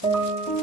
Música